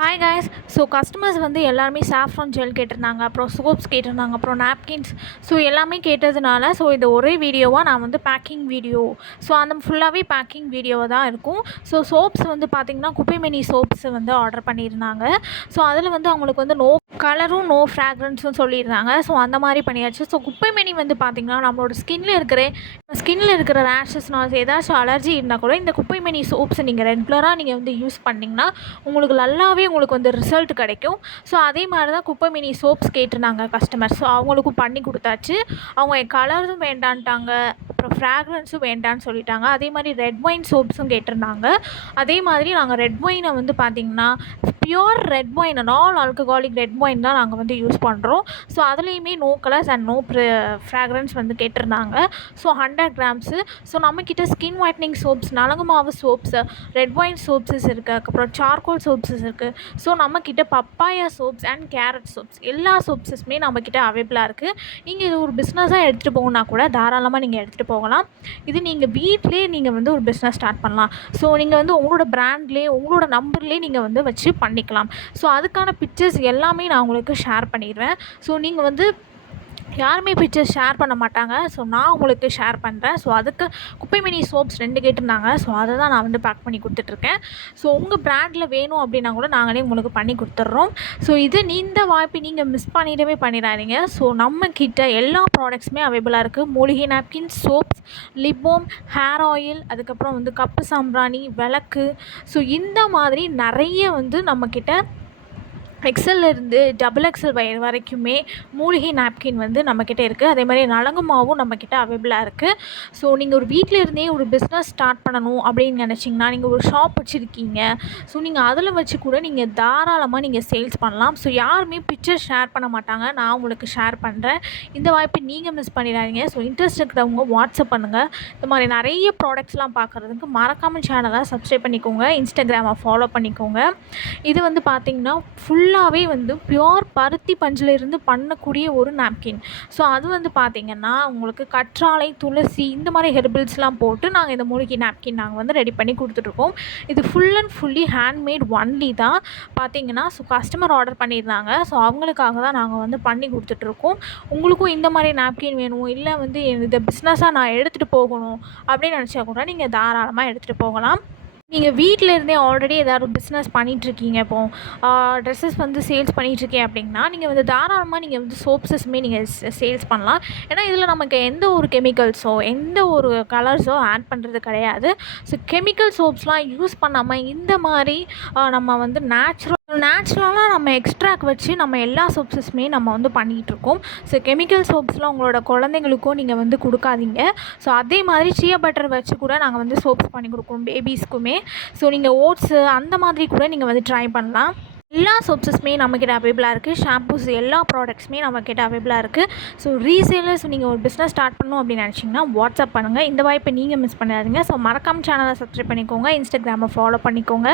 Hi guys. So customers வந்து எல்லாருமே saffron gel கேட்டிருந்தாங்க, அப்புறம் சோப்ஸ் கேட்டிருந்தாங்க, அப்புறம் நாப்கின்ஸ். ஸோ எல்லாமே கேட்டதுனால இது ஒரே வீடியோவாக நான் வந்து பேக்கிங் வீடியோ, ஸோ அந்த ஃபுல்லாகவே பேக்கிங் வீடியோவாக தான் இருக்கும். ஸோ சோப்ஸ் வந்து பார்த்திங்கன்னா குப்பைமேனி சோப்ஸ் வந்து ஆர்டர் பண்ணியிருந்தாங்க. ஸோ அதில் வந்து அவங்களுக்கு வந்து நோ கலரும் நோ ஃப்ராக்ரன்ஸும் சொல்லியிருந்தாங்க. ஸோ அந்த மாதிரி பண்ணியாச்சு. ஸோ குப்பைமேனி வந்து பார்த்திங்கன்னா நம்மளோட ஸ்கின்னில் இருக்கிற ரேஷஸ்னால் ஏதாச்சும் அலர்ஜி இருந்தால் கூட இந்த குப்பைமேனி சோப்ஸை நீங்கள் ரெகுலராக நீங்கள் வந்து யூஸ் பண்ணிங்கன்னா உங்களுக்கு வந்து ரிசல்ட் கிடைக்கும். ஸோ அதே மாதிரி தான் குப்பைமேனி சோப்ஸ் கேட்டிருந்தாங்க கஸ்டமர். ஸோ அவங்களுக்கும் பண்ணி கொடுத்தாச்சு. அவங்க கலரும் வேண்டான்ட்டாங்க, அப்புறம் ஃப்ராக்ரன்ஸும் வேண்டான்னு சொல்லிட்டாங்க. அதே மாதிரி ரெட் ஒயின் சோப்ஸும் கேட்டிருந்தாங்க. அதே மாதிரி நாங்கள் ரெட் ஒயினை வந்து பார்த்திங்கன்னா pure red wine, non alcoholic red wine தான் நாங்கள் வந்து யூஸ் பண்ணுறோம். ஸோ அதுலேயுமே no colours and no fragrance வந்து கேட்டிருந்தாங்க. So 100 grams. ஸோ நம்மக்கிட்ட ஸ்கின் ஒயிட்னிங் சோப்ஸ், நலங்கு மாவு சோப்ஸு, ரெட் ஒயின் சோப்ஸஸ் இருக்குது, அதுக்கப்புறம் சார்கோல் சோப்ஸஸ் இருக்குது. ஸோ நம்மக்கிட்ட papaya soaps and carrot soaps, எல்லா சோப்ஸஸுமே நம்மக்கிட்ட அவைலபிளாக இருக்குது. நீங்கள் இது ஒரு பிஸ்னஸாக எடுத்துகிட்டு போகணுன்னா கூட தாராளமாக நீங்கள் எடுத்துகிட்டு போகலாம். இது நீங்கள் வீட்டிலே நீங்கள் வந்து ஒரு பிஸ்னஸ் ஸ்டார்ட் பண்ணலாம். ஸோ நீங்கள் வந்து உங்களோட பிராண்ட்லேயே, உங்களோட நம்பர்லேயே நீங்கள் வந்து வச்சு பண்ணிக்கலாம். ஸோ அதுக்கான பிக்சர்ஸ் எல்லாமே நான் உங்களுக்கு ஷேர் பண்ணிடுவேன். ஸோ நீங்கள் வந்து யாருமே பிக்சர்ஸ் ஷேர் பண்ண மாட்டாங்க. ஸோ நான் உங்களுக்கு ஷேர் பண்ணுறேன். ஸோ அதுக்கு குப்பைமேனி சோப்ஸ் 2 கேட்டிருந்தாங்க. ஸோ அதை தான் நான் வந்து பேக் பண்ணி கொடுத்துட்ருக்கேன். ஸோ உங்கள் பிராண்டில் வேணும் அப்படின்னா கூட நாங்களே உங்களுக்கு பண்ணி கொடுத்துட்றோம். ஸோ இந்த வாய்ப்பை நீங்கள் மிஸ் பண்ணிடாதீங்க. ஸோ நம்மக்கிட்ட எல்லா ப்ராடக்ட்ஸுமே அவைலபிளாக இருக்குது. மூலிகை நாப்கின், சோப்ஸ், லிப்போம், ஹேர் ஆயில், அதுக்கப்புறம் வந்து கப்பு சாம்பிராணி, விளக்கு. ஸோ இந்த மாதிரி நிறைய வந்து நம்மக்கிட்ட எக்ஸல்லேருந்து XXL வரைக்குமே மூலிகை நாப்கின் வந்து நம்மக்கிட்ட இருக்குது. அதே மாதிரி நலங்கு மாவும் நம்மக்கிட்ட அவைலபிளாக இருக்குது. ஸோ நீங்கள் ஒரு வீட்டில் இருந்தே ஒரு பிஸ்னஸ் ஸ்டார்ட் பண்ணணும் அப்படின்னு நினச்சிங்கன்னா, நீங்கள் ஒரு ஷாப் வச்சுருக்கீங்க, ஸோ நீங்கள் அதில் வச்சு கூட நீங்கள் தாராளமாக நீங்கள் சேல்ஸ் பண்ணலாம். ஸோ யாருமே பிக்சர் ஷேர் பண்ண மாட்டாங்க, நான் உங்களுக்கு ஷேர் பண்ணுறேன். இந்த வாய்ப்பை நீங்கள் மிஸ் பண்ணிடாதீங்க. ஸோ இன்ட்ரெஸ்ட் இருக்கிறவங்க வாட்ஸ்அப் பண்ணுங்கள். இந்த மாதிரி நிறைய ப்ராடக்ட்ஸ்லாம் பார்க்குறதுக்கு மறக்காமல் சேனலை சப்ஸ்கிரைப் பண்ணிக்கோங்க, இன்ஸ்டாகிராமை ஃபாலோ பண்ணிக்கோங்க. இது வந்து பார்த்திங்கன்னா ஃபுல்லாகவே வந்து பியூர் பருத்தி பஞ்சிலிருந்து பண்ணக்கூடிய ஒரு நாப்கின். ஸோ அது வந்து பார்த்திங்கன்னா உங்களுக்கு கற்றாழை, துளசி, இந்த மாதிரி ஹெர்பல்ஸ்லாம் போட்டு நாங்கள் இந்த மூலிகை நாப்கின் நாங்கள் வந்து ரெடி பண்ணி கொடுத்துட்ருக்கோம். இது full and fully handmade only தான் பார்த்திங்கன்னா. ஸோ கஸ்டமர் ஆர்டர் பண்ணியிருந்தாங்க. ஸோ அவங்களுக்காக தான் நாங்கள் வந்து பண்ணி கொடுத்துட்ருக்கோம். உங்களுக்கும் இந்த மாதிரி நாப்கின் வேணும், இல்லை வந்து இதை பிஸ்னஸாக நான் எடுத்துகிட்டு போகணும் அப்படின்னு நினச்சா கூட நீங்கள் தாராளமாக எடுத்துகிட்டு போகலாம். நீங்கள் வீட்டில் இருந்தே ஆல்ரெடி ஏதாவது பிஸ்னஸ் பண்ணிகிட்ருக்கீங்க, இப்போது ட்ரெஸ்ஸஸ் வந்து சேல்ஸ் பண்ணிகிட்ருக்கேன் அப்படின்னா நீங்கள் வந்து தாராளமாக நீங்கள் வந்து சோப்ஸஸுமே நீங்கள் சேல்ஸ் பண்ணலாம். ஏன்னா இதில் நமக்கு எந்த ஒரு கெமிக்கல்ஸோ எந்த ஒரு கலர்ஸோ ஆட் பண்ணுறது கிடையாது. ஸோ கெமிக்கல் சோப்ஸ்லாம் யூஸ் பண்ணாமல் இந்த மாதிரி நம்ம வந்து நேச்சுரலாக நம்ம எக்ஸ்ட்ராக்ட் வச்சு நம்ம எல்லா சோப்ஸஸுமே நம்ம வந்து பண்ணிகிட்ருக்கோம். ஸோ கெமிக்கல் சோப்ஸ்லாம் உங்களோட குழந்தைங்களுக்கும் நீங்கள் வந்து கொடுக்காதீங்க. ஸோ அதே மாதிரி சியா பட்டர் வச்சு கூட நாங்கள் வந்து சோப்ஸ் பண்ணி கொடுக்குறோம் பேபிஸ்க்குமே. ஸோ நீங்கள் ஓட்ஸு அந்த மாதிரி கூட நீங்கள் வந்து ட்ரை பண்ணலாம். எல்லா சோப்ஸஸுமே நம்மக்கிட்ட அவைலபிளாக இருக்குது. ஷாம்பூஸ், எல்லா ப்ராடக்ட்ஸுமே நம்மக்கிட்ட அவைலபிளாக இருக்குது. ஸோ ரீசேலர்ஸ் நீங்கள் ஒரு பிஸ்னஸ் ஸ்டார்ட் பண்ணணும் அப்படின்னு நினச்சிங்கன்னா வாட்ஸ்அப் பண்ணுங்கள். இந்த வாய்ப்பை நீங்கள் மிஸ் பண்ணாதீங்க. ஸோ மறக்காமல் சேனலை சப்ஸ்கிரைப் பண்ணிக்கோங்க, இன்ஸ்டாகிராமை ஃபாலோ பண்ணிக்கோங்க.